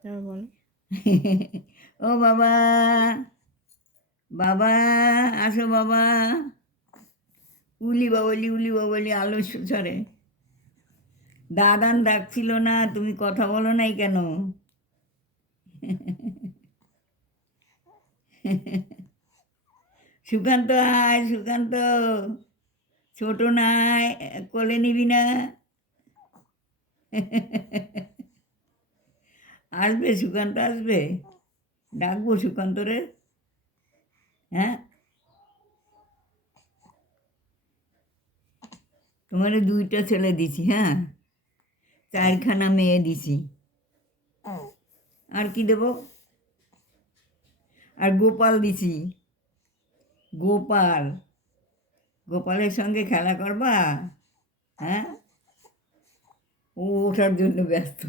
তারপর বলো। ও বাবা, বাবা, আসো বাবা। উলি বাবলি আলো ছড়ে। দাদান ডাকছিল না, তুমি কথা বলো নাই কেন? সুকান্ত আয়, সুকান্ত। ছোট নাই, কোলে নিবি না? আসবে সুকান্ত, আসবে? ডাকবো সুকান্ত রে? হ্যাঁ, তোমার দুইটা ছেলে দিছি, হ্যাঁ, চারখানা মেয়ে দিছি। আর কি দেব? আর গোপাল দিছি। গোপাল, গোপালের সঙ্গে খেলা করবা? হ্যাঁ, ও ওঠার জন্য ব্যস্ত।